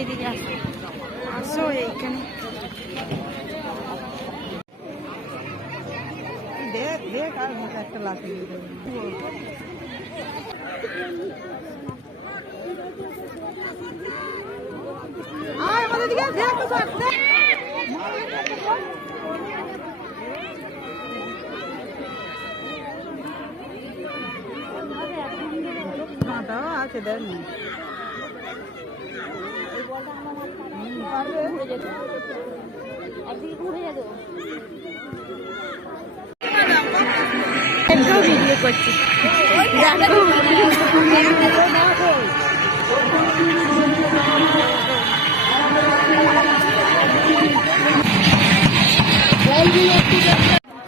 এইদিকে আসো আসো এইখানে দেখ দেখ আর একটা লাঠি আয় আমাদের দিকে দেখ তো মাথাও আছে দেখ ভিডিও করছি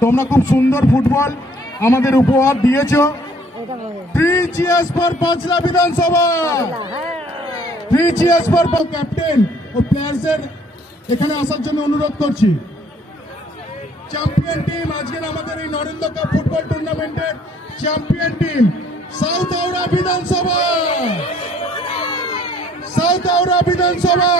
তোমরা খুব সুন্দর ফুটবল আমাদের উপহার দিয়েছ। 3 cheers for পাঁচলা বিধানসভা। 3 cheers for ক্যাপ্টেন ও প্লেয়ারদের এখানে আসার জন্য অনুরোধ করছি। চ্যাম্পিয়ন টিম আজকের আমাদের এই নরেন্দ্র কাপ ফুটবল টুর্নামেন্টের চ্যাম্পিয়ন টিম সাউথ হাওড়া বিধানসভা। সাউথ হাওড়া বিধানসভা।